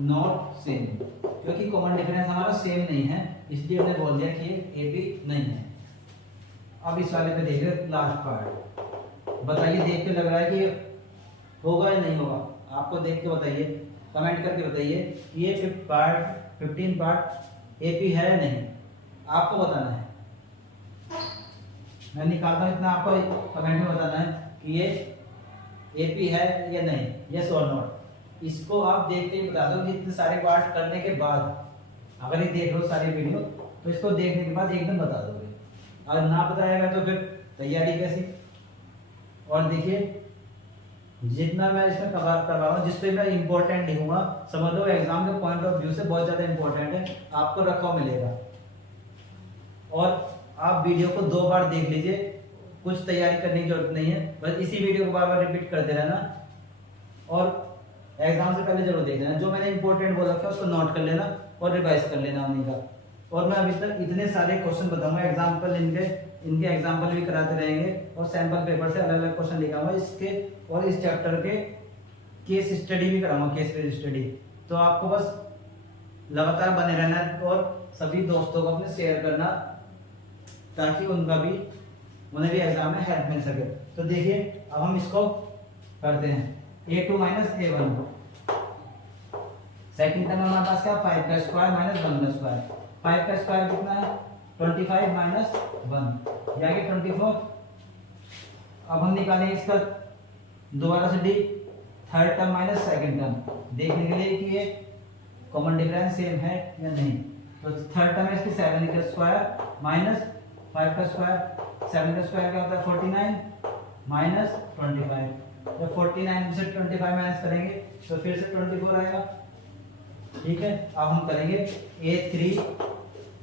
not same, क्योंकि कॉमन डिफरेंस हमारा सेम नहीं है, इसलिए हमने बोल दिया कि ये एपी नहीं है। अब इस वाले पे देखिए लास्ट पार्ट, बताइए देख के लग रहा है कि होगा या नहीं होगा, आपको देख के बताइए, कमेंट करके बताइए कि ये 15 पार्ट एपी है या नहीं, आपको बताना है। मैं निकालता हूँ इतना, आपको कमेंट में बताना है कि ये एपी है या नहीं, यस और नॉट। इसको आप देखते ही बता दो कि इतने सारे पार्ट करने के बाद, अगर ये देख लो सारी वीडियो तो इसको देखने के बाद एकदम बता दोगे, अगर ना बताएगा तो फिर तैयारी कैसी। और देखिए जितना मैं इसमें कवर कर रहा हूँ, जिस पे मैं इंपॉर्टेंट लिखूंगा, समझ लो एग्जाम के पॉइंट ऑफ व्यू से बहुत ज्यादा इंपॉर्टेंट है, आपको रखा मिलेगा। और आप वीडियो को 2 बार देख लीजिए, कुछ तैयारी करने की जरूरत नहीं है, बस इसी वीडियो को बार बार रिपीट करते रहना, और एग्जाम से पहले जरूर देख लेना, जो मैंने इंपॉर्टेंट बोला था उसको नोट कर लेना और रिवाइज कर लेना उन्हीं का। और मैं अभी तक इतने सारे क्वेश्चन बताऊंगा, एग्जाम्पल इनके एग्जाम्पल भी कराते रहेंगे, और सैंपल पेपर से अलग अलग क्वेश्चन लिखाऊंगा इसके, और इस चैप्टर के केस स्टडी भी कराऊंगा, केस बेस्ड स्टडी। तो आपको बस लगातार बने रहना है, और सभी दोस्तों को अपने शेयर करना, ताकि उन्हें भी एग्जाम में हेल्प मिल सके। तो देखिए अब हम इसको करते हैं, a2 - a1, सेकंड टर्म हमारे पास क्या 5 का स्क्वायर माइनस 1 का स्क्वायर, 5 का स्क्वायर कितना है 25 माइनस 1 यानी 24। अब हम निकालेंगे इसका दोबारा से D, third term minus second term, देखने के लिए कि ये कॉमन डिफरेंस सेम है या नहीं। तो थर्ड टर्म है इसकी 7 का स्क्वायर माइनस 5 का स्क्वायर, 7 का स्क्वायर क्या होता है 49 माइनस 25, जब 49 में से 25 माइनस करेंगे तो फिर से 24 आएगा। ठीक है, अब हम करेंगे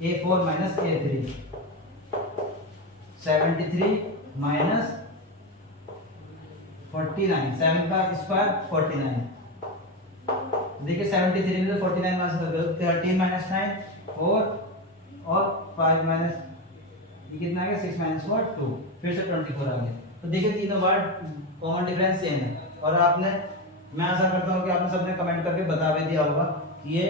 a4 माइनस a3, 73 माइनस 49, 7 का स्क्वायर 49। देखिए 73 में से 49 माइनस कर दो, 13 माइनस 9 4 और 5 माइनस ये कितना आ गया 6 माइनस 4 2, फिर से 24 आ गया। तो देखिए तीनों बार कॉमन डिफरेंस सेम है, और आपने, मैं आशा करता हूँ कि आपने सबने कमेंट करके बता भी दिया होगा कि ये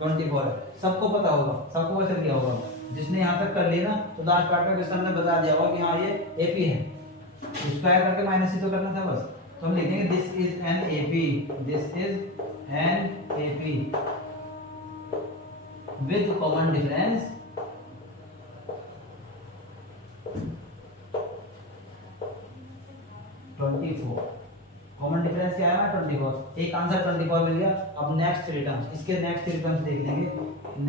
24 है, सबको पता होगा, सबको पता चल गया होगा। जिसने यहाँ तक कर लिया ना, तो लास्ट पार्ट में क्वेश्चन ने बता दिया होगा कि हाँ ये एपी है, स्क्वायर करके माइनस ही तो करना था बस। तो हम लिखेंगे this is an AP, this is an AP with common difference 24। Common difference क्या है 24। एक आंसर 24 मिल गया। अब नेक्स्ट थ्री टर्म्स, इसके नेक्स्ट थ्री टर्म्स देख लेंगे।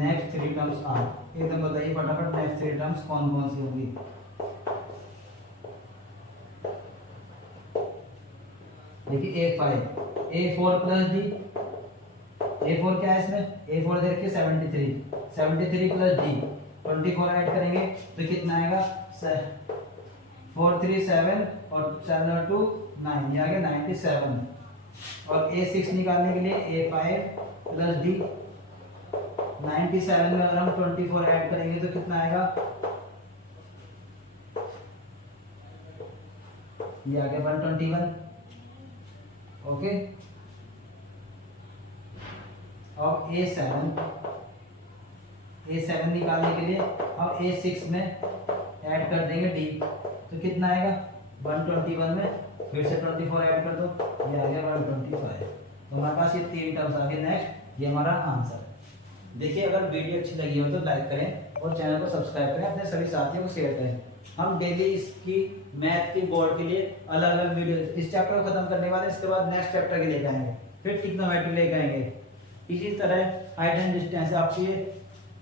नेक्स्ट थ्री टर्म्स आर एकदम बताइए फटाफट, नेक्स्ट थ्री टर्म्स कौन कौन सी होंगी। देखिए A5 A4 plus D, A4 क्या है इसमें, A4 देखिए 73 प्लस डी 24 ऐड करेंगे तो कितना आएगा 4 3 7 और 7 और 2 9, ये आ गया 97। और A6 निकालने के लिए A5 प्लस डी 97 में अगर हम 24 ऐड करेंगे तो कितना आएगा, ये आ गया 121। ओके, अब A7 निकालने के लिए अब A6 में ऐड कर देंगे D, तो कितना आएगा 121 में फिर से 24 ऐड कर दो, ये आ गया 125। तो हमारे पास ये तीन टर्म्स आ गए। नेक्स्ट ये हमारा आंसर। देखिए अगर वीडियो अच्छी लगी हो तो लाइक करें और चैनल को सब्सक्राइब करें, अपने सभी साथियों को शेयर करें। हम डेली इसकी मैथ की बोर्ड के लिए अलग अलग वीडियो, इस चैप्टर को खत्म करने वाले, इसके बाद नेक्स्ट चैप्टर के लेके आएंगे, फिर ट्रिग्नोमेट्री लेके आएंगे। इसी तरह हाइट एंड डिस्टेंस आपकी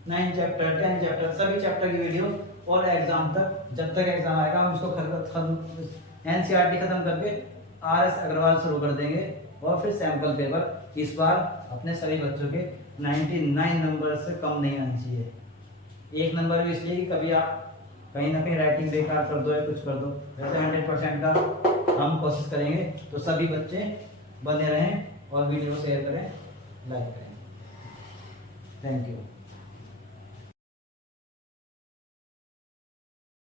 9 चैप्टर 10 चैप्टर सभी चैप्टर की वीडियो और एग्जाम तक, जब तक एग्जाम आएगा हम इसको एनसीईआरटी खत्म करके RS अग्रवाल शुरू कर देंगे और फिर सैंपल पेपर। इस बार अपने सभी बच्चों के 99 नंबर से कम नहीं आना चाहिए। एक नंबर भी इसलिए कि कभी आप कहीं ना कहीं राइटिंग बेकार कर दो या कुछ कर दो, वैसे 100% का हम कोशिश करेंगे। तो सभी बच्चे बने रहें और वीडियो को शेयर करें, लाइक करें। Thank you.